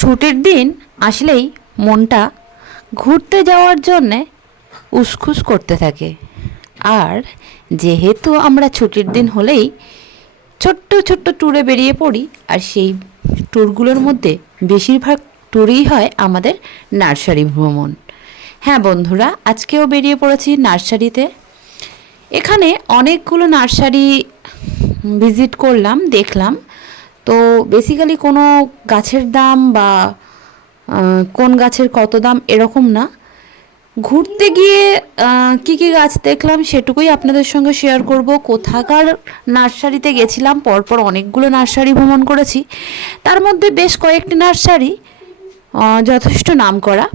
ছুটির দিন আসলেই মনটা ঘুরতে যাওয়ার জন্যে উসখুস করতে থাকে। আর যেহেতু আমরা ছুটির দিন হলেই ছোট্ট ছোট্ট ট্যুরে বেরিয়ে পড়ি, আর সেই ট্যুরগুলোর মধ্যে বেশিরভাগ ট্যুরই হয় আমাদের নার্সারি ভ্রমণ। হ্যাঁ বন্ধুরা, আজকেও বেরিয়ে পড়েছি নার্সারিতে। এখানে অনেকগুলো নার্সারি ভিজিট করলাম, দেখলাম। তো বেসিক্যালি কোনো গাছের দাম বা কোন গাছের কত দাম এরকম না, ঘুরতে গিয়ে কী কী গাছ দেখলাম সেটুকুই আপনাদের সঙ্গে শেয়ার করব। কোথাকার নার্সারিতে গেছিলাম, পরপর অনেকগুলো নার্সারি ভ্রমণ করেছি, তার মধ্যে বেশ কয়েকটি নার্সারি যথেষ্ট নামকরা।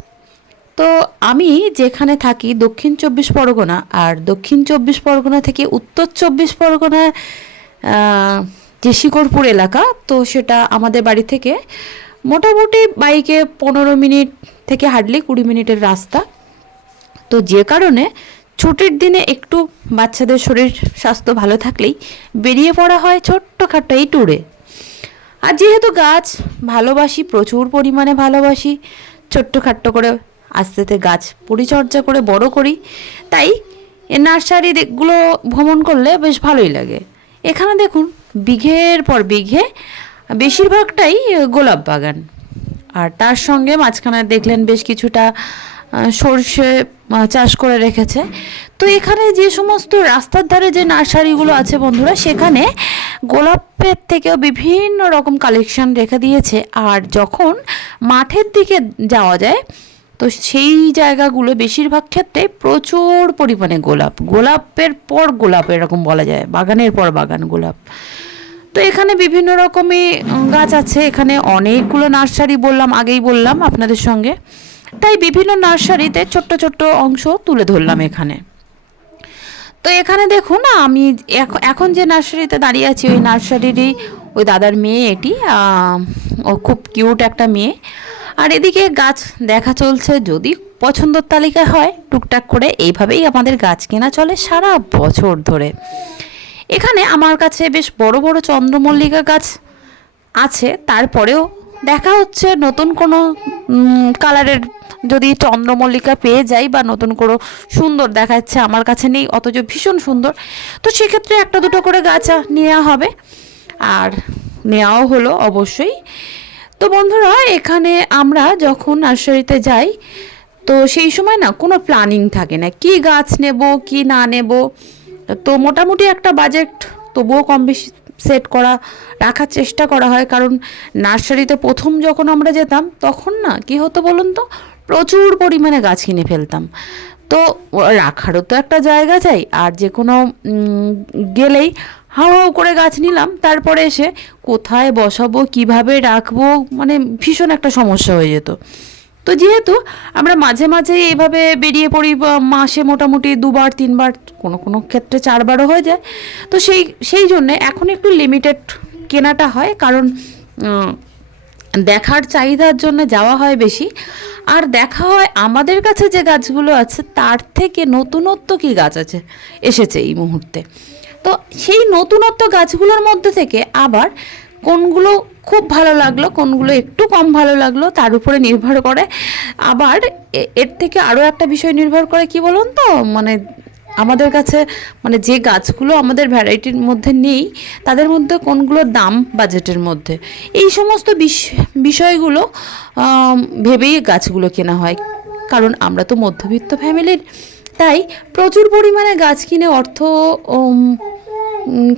তো আমি যেখানে থাকি দক্ষিণ চব্বিশ পরগনা, আর দক্ষিণ চব্বিশ পরগনা থেকে উত্তর চব্বিশ পরগনা যে শিকরপুর এলাকা, তো সেটা আমাদের বাড়ি থেকে মোটামুটি বাইকে 15 মিনিট থেকে হার্ডলি 20 মিনিটের রাস্তা। তো যে কারণে ছুটির দিনে একটু বাচ্চাদের শরীর স্বাস্থ্য ভালো থাকলেই বেরিয়ে পড়া হয় ছোট্টখাটো এই ট্যুরে। আর যেহেতু গাছ ভালোবাসি, প্রচুর পরিমাণে ভালোবাসি, ছোট্টখাট্টো করে আস্তে আস্তে গাছ পরিচর্যা করে বড় করি, তাই এ নার্সারিগুলো ভ্রমণ করলে বেশ ভালোই লাগে। এখানে দেখুন বিঘের পর বিঘে বেশিরভাগটাই গোলাপ বাগান, আর তার সঙ্গে মাঝখানে দেখলেন বেশ কিছুটা সর্ষে চাষ করে রেখেছে। তো এখানে যে সমস্ত রাস্তার ধারে যে নার্সারিগুলো আছে বন্ধুরা, সেখানে গোলাপের থেকেও বিভিন্ন রকম কালেকশন রেখে দিয়েছে। আর যখন মাঠের দিকে যাওয়া যায়, তো সেই জায়গাগুলো বেশিরভাগ ক্ষেত্রে প্রচুর পরিমাণে গোলাপের পর গোলাপ এরকম বলা যায়, বাগানের পর বাগান গোলাপ। তো এখানে বিভিন্ন রকমই গাছ আছে, এখানে অনেকগুলো নার্সারি আগেই বললাম আপনাদের সঙ্গে, তাই বিভিন্ন নার্সারিতে ছোট্ট ছোট্ট অংশ তুলে ধরলাম এখানে। তো এখানে দেখুন, আমি এখন যে নার্সারিতে দাঁড়িয়ে আছি ওই নার্সারিরই ওই দাদার মেয়ে, এটি ও খুব কিউট একটা মেয়ে। আর এদিকে গাছ দেখা চলছে, যদি পছন্দর তালিকা হয় টুকটাক করে এইভাবেই আমাদের গাছ কেনা চলে সারা বছর ধরে। এখানে আমার কাছে বেশ বড় বড় চন্দ্রমল্লিকা গাছ আছে, তারপরেও দেখা হচ্ছে নতুন কোনো কালারের যদি চন্দ্রমল্লিকা পেয়ে যাই বা নতুন কোনো সুন্দর দেখাচ্ছে, আমার কাছে নেই অথচ ভীষণ সুন্দর, তো সেক্ষেত্রে একটা দুটো করে গাছ নেওয়া হবে, আর নেওয়াও হলো অবশ্যই। তো বন্ধুরা, এখানে আমরা যখন নার্সারিতে যাই তো সেই সময় না কোনো প্ল্যানিং থাকে না কি গাছ নেব কি না নেব। তো মোটামুটি একটা বাজেট তবুও কম বেশি সেট রাখার চেষ্টা করা হয়, কারণ নার্সারিতে প্রথম যখন আমরা যেতাম তখন না কি হতো বলুন তো, প্রচুর পরিমাণে গাছ কিনে ফেলতাম। তো রাখারও তো একটা জায়গা চাই, আর যে কোনো গেলেই হাউ হাউ করে গাছ নিলাম, তারপরে এসে কোথায় বসাবো কিভাবে রাখবো, মানে ভীষণ একটা সমস্যা হয়ে যেত। তো যেহেতু আমরা মাঝে মাঝে এইভাবে বেরিয়ে পড়ি, মাসে মোটামুটি 2বার 3বার, কোনো কোনো ক্ষেত্রে 4বারও হয়ে যায়, তো সেই জন্যে এখন একটু লিমিটেড কেনাটা হয়, কারণ দেখার চাহিদার জন্য যাওয়া হয় বেশি, আর দেখা হয় আমাদের কাছে যে গাছগুলো আছে তার থেকে নতুনত্ব কী গাছ এসেছে এই মুহূর্তে। তো সেই নতুনত্ব গাছগুলোর মধ্যে থেকে আবার কোনগুলো খুব ভালো লাগলো, কোনগুলো একটু কম ভালো লাগলো, তার উপরে নির্ভর করে। আবার এর থেকে আরও একটা বিষয় নির্ভর করে কি বলুন তো, মানে আমাদের কাছে মানে যে গাছগুলো আমাদের ভ্যারাইটির মধ্যে নেই, তাদের মধ্যে কোনগুলোর দাম বাজেটের মধ্যে, এই সমস্ত বিষয়গুলো ভেবেই গাছগুলো কেনা হয়। কারণ আমরা তো মধ্যবিত্ত ফ্যামিলির, তাই প্রচুর পরিমাণে গাছ কিনে অর্থ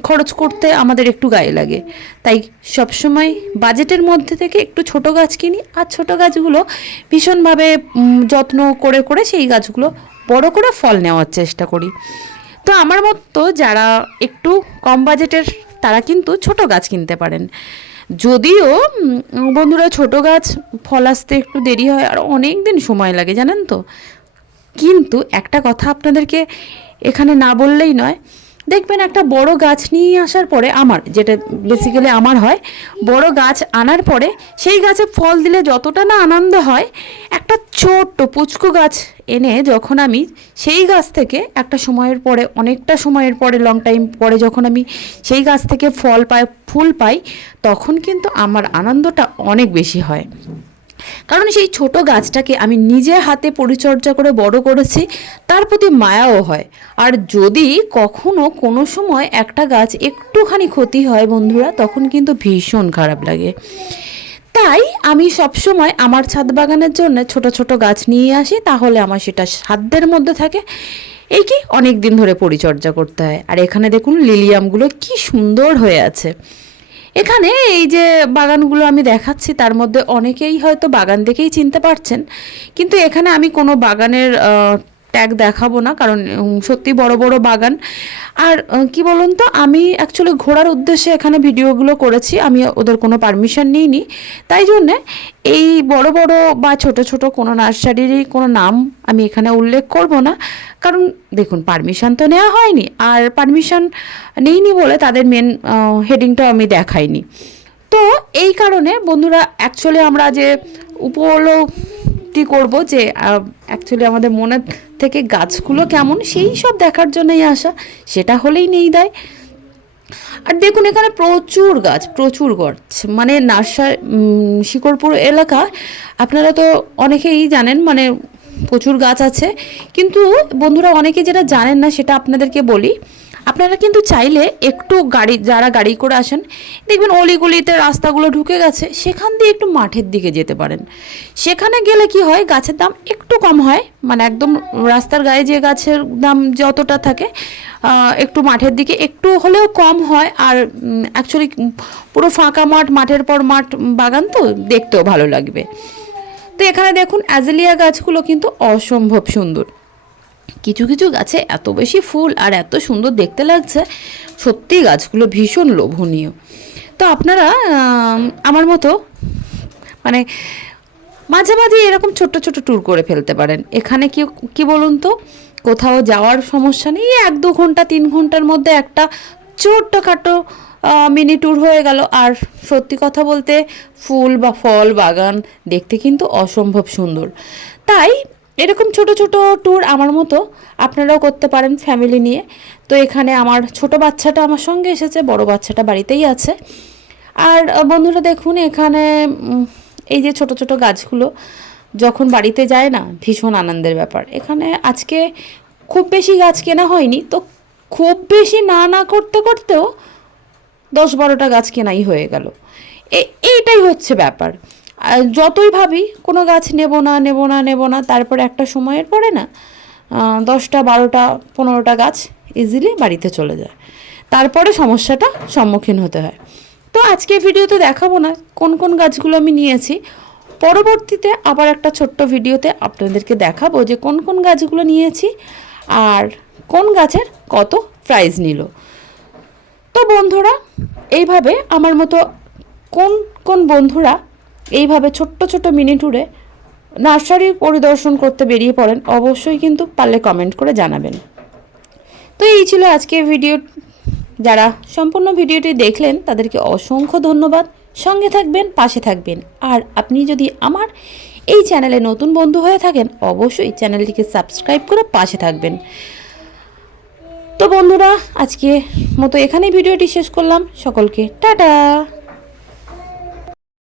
খরচ করতে আমাদের একটু গায়ে লাগে, তাই সবসময় বাজেটের মধ্যে থেকে একটু ছোট গাছ কিনি, আর ছোট গাছগুলো ভীষণভাবে যত্ন করে করে সেই গাছগুলো বড় করে ফল নেওয়ার চেষ্টা করি। তো আমার মতো যারা একটু কম বাজেটের তারা কিন্তু ছোট গাছ কিনতে পারেন। যদিও বন্ধুরা ছোট গাছ ফল আসতে একটু দেরি হয় আর অনেক দিন সময় লাগে জানেন তো, কিন্তু একটা কথা আপনাদেরকে এখানে না বললেই নয়, দেখবেন একটা বড় গাছ নিয়ে আসার পরে, আমার যেটা বেসিক্যালি আমার হয়, বড় গাছ আনার পরে সেই গাছে ফল দিলে যতটা না আনন্দ হয়, একটা ছোট্ট পুচকু গাছ এনে যখন আমি সেই গাছ থেকে একটা সময়ের পরে, অনেকটা সময়ের পরে, লং টাইম পরে যখন আমি সেই গাছ থেকে ফুল পাই, তখন কিন্তু আমার আনন্দটা অনেক বেশি হয়। কারণ সেই ছোট গাছটাকে আমি নিজে হাতে পরিচর্যা করে বড় করেছি, তার প্রতি মায়াও হয়। আর যদি কখনো কোনো সময় একটা গাছ একটুখানি ক্ষতি হয় বন্ধুরা, তখন কিন্তু ভীষণ খারাপ লাগে। তাই আমি সবসময় আমার ছাদ বাগানের জন্য ছোট ছোট গাছ নিয়ে আসি, তাহলে আমার সেটা সাধ্যের মধ্যে থাকে। এই কি অনেক দিন ধরে পরিচর্যা করতে হয়। আর এখানে দেখুন লিলিয়ামগুলো কি সুন্দর হয়ে আছে। এখানে এই যে বাগানগুলো আমি দেখাচ্ছি, তার মধ্যে অনেকেই হয়তো বাগান দেখেই চিনতে পারছেন, কিন্তু এখানে আমি কোনো বাগানের ট্যাগ দেখাবো না, কারণ সত্যি বড় বড় বাগান। আর কি বলুন তো, আমি অ্যাকচুয়ালি ঘোরার উদ্দেশ্যে এখানে ভিডিওগুলো করেছি, আমি ওদের কোনো পারমিশন নিইনি। তাই জন্যে এই বড় বড় বা ছোট ছোট কোনো নার্সারিরই কোনো নাম আমি এখানে উল্লেখ করব না, কারণ দেখুন পারমিশন তো নেওয়া হয়নি, আর পারমিশন নেইনি বলে তাদের মেন হেডিংটাও আমি দেখাইনি। তো এই কারণে বন্ধুরা, অ্যাকচুয়ালি আমরা যে উপলব্ধি করব যে অ্যাকচুয়ালি আমাদের মনের থেকে গাছগুলো কেমন, সেই সব দেখার জন্যই আসা, সেটা হলেই নেই দেয়। আর দেখুন এখানে প্রচুর গাছ, প্রচুর গাছ, মানে শিকরপুর এলাকা আপনারা তো অনেকেই জানেন, মানে প্রচুর গাছ আছে। কিন্তু বন্ধুরা, অনেকে যেটা জানেন না সেটা আপনাদেরকে বলি। আপনারা কিন্তু চাইলে একটু যারা গাড়ি করে আসেন, দেখবেন অলিগলিতে রাস্তাগুলো ঢুকে গেছে, সেখান দিয়ে একটু মাঠের দিকে যেতে পারেন। সেখানে গেলে কি হয়, গাছের দাম একটু কম হয়, মানে একদম রাস্তার গায়ে যে গাছের দাম যতটা থাকে, একটু মাঠের দিকে একটু হলেও কম হয়। আর অ্যাকচুয়ালি পুরো ফাঁকা মাঠ, মাঠের পর মাঠ বাগান, তো দেখতেও ভালো লাগবে। তো এখানে দেখুন অ্যাজেলিয়া গাছগুলো কিন্তু অসম্ভব সুন্দর। কিছু কিছু গাছে এত বেশি ফুল আর এত সুন্দর দেখতে লাগছে, সত্যি গাছগুলো ভীষণ লোভনীয়। তো আপনারা আমার মতো মানে মাঝে মাঝে এরকম ছোট্ট ছোট ট্যুর করে ফেলতে পারেন। এখানে কি বলুন তো, কোথাও যাওয়ার সমস্যা নেই, 1-2 ঘন্টা 3 ঘন্টার মধ্যে একটা ছোট্টখাটো মিনি ট্যুর হয়ে গেল। আর সত্যি কথা বলতে ফুল বা ফল বাগান দেখতে কিন্তু অসম্ভব সুন্দর। তাই এরকম ছোট ছোট ট্যুর আমার মতো আপনারাও করতে পারেন ফ্যামিলি নিয়ে। তো এখানে আমার ছোট বাচ্চাটা আমার সঙ্গে এসেছে, বড় বাচ্চাটা বাড়িতেই আছে। আর বন্ধুরা দেখুন এখানে এই যে ছোট ছোট গাছগুলো যখন বাড়িতে যায় না, ভীষণ আনন্দের ব্যাপার। এখানে আজকে খুব বেশি গাছ কেনা হয়নি, তো খুব বেশি না করতে করতেও 10-12টা গাছ কেনাই হয়ে গেল। এইটাই হচ্ছে ব্যাপার। যতই ভাবি কোনো গাছ নেব না, তারপরে একটা সময়ের পরে না 10টা 12টা 15টা গাছ ইজিলি বাড়িতে চলে যায়, তারপরে সমস্যাটা সম্মুখীন হতে হয়। তো আজকে ভিডিওতে দেখাবো না কোন কোন গাছগুলো আমি নিয়েছি, পরবর্তীতে আবার একটা ছোট্ট ভিডিওতে আপনাদেরকে দেখাবো যে কোন কোন গাছগুলো নিয়েছি আর কোন গাছের কত প্রাইস নিল। তো বন্ধুরা, এইভাবে আমার মতো কোন কোন বন্ধুরা এইভাবে ছোট্ট ছোট মিনি ট্যুরে নার্সারি পরিদর্শন করতে বেরিয়ে পড়েন, অবশ্যই কিন্তু পারলে কমেন্ট করে জানাবেন। তো এই ছিল আজকের ভিডিও। যারা সম্পূর্ণ ভিডিওটি দেখলেন তাদেরকে অসংখ্য ধন্যবাদ। সঙ্গে থাকবেন, পাশে থাকবেন। আর আপনি যদি আমার এই চ্যানেলে নতুন বন্ধু হয়ে থাকেন, অবশ্যই চ্যানেলটিকে সাবস্ক্রাইব করে পাশে থাকবেন। তো বন্ধুরা, আজকে মতো এখানেই ভিডিওটি শেষ করলাম। সকলকে টাটা।